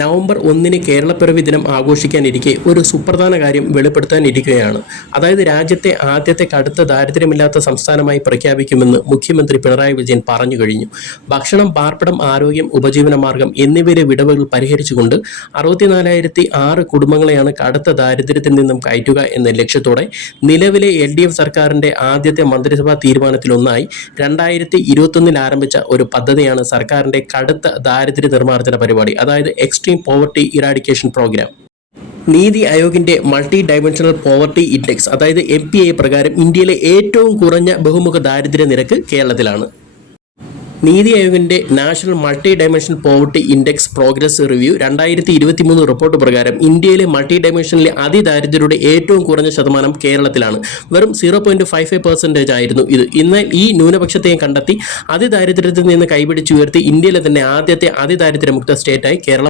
November ഒന്നിന് കേരളപ്പിറവി ദിനം ആഘോഷിക്കാനിരിക്കെ ഒരു സുപ്രധാന കാര്യം വെളിപ്പെടുത്താനിരിക്കുകയാണ് അതായത് രാജ്യത്തെ ആദ്യത്തെ കടുത്ത ദാരിദ്ര്യമില്ലാത്ത സംസ്ഥാനമായി പ്രഖ്യാപിക്കുമെന്ന് മുഖ്യമന്ത്രി പിണറായി വിജയൻ പറഞ്ഞു കഴിഞ്ഞു. ഭക്ഷണം പാർപ്പിടം ആരോഗ്യം ഉപജീവന മാർഗം എന്നിവയിലെ വിടവുകൾ പരിഹരിച്ചുകൊണ്ട് അറുപത്തിനാലായിരത്തി ആറ് കുടുംബങ്ങളെയാണ് കടുത്ത ദാരിദ്ര്യത്തിൽ നിന്നും കയറ്റുക എന്ന ലക്ഷ്യത്തോടെ നിലവിലെ എൽ ഡി എഫ് സർക്കാരിന്റെ ആദ്യത്തെ മന്ത്രിസഭാ തീരുമാനത്തിലൊന്നായി രണ്ടായിരത്തി ഇരുപത്തൊന്നിൽ ആരംഭിച്ച ഒരു പദ്ധതിയാണ് സർക്കാരിന്റെ കടുത്ത ദാരിദ്ര്യ നിർമ്മാർജന പരിപാടി. അതായത് എക്സ്ട്രീം പോവർട്ടി ഇറാഡിക്കേഷൻ പ്രോഗ്രാം നീതി ആയോഗിന്റെ മൾട്ടി ഡയമെൻഷണൽ പോവർട്ടി ഇൻഡെക്സ് അതായത് എം പി ഐ പ്രകാരം ഇന്ത്യയിലെ ഏറ്റവും കുറഞ്ഞ ബഹുമുഖ ദാരിദ്ര്യ നിരക്ക് കേരളത്തിലാണ്. നീതി ആയോഗിന്റെ national multi dimensional poverty index progress review രണ്ടായിരത്തി ഇരുപത്തി മൂന്ന് റിപ്പോർട്ട് പ്രകാരം ഇന്ത്യയിലെ മൾട്ടി ഡയമെൻഷനിലെ അതിദാരിദ്ര്യരുടെ ഏറ്റവും കുറഞ്ഞ ശതമാനം കേരളത്തിലാണ്. വെറും zero point five five percentage ആയിരുന്നു ഇത്. ഇന്ന് ഈ ന്യൂനപക്ഷത്തെയും കണ്ടെത്തി അതിദാരിദ്ര്യത്തിൽ നിന്ന് കൈപിടിച്ചുയർത്തി ഇന്ത്യയിലെ തന്നെ ആദ്യത്തെ അതിദാരിദ്ര്യമുക്ത സ്റ്റേറ്റായി കേരളം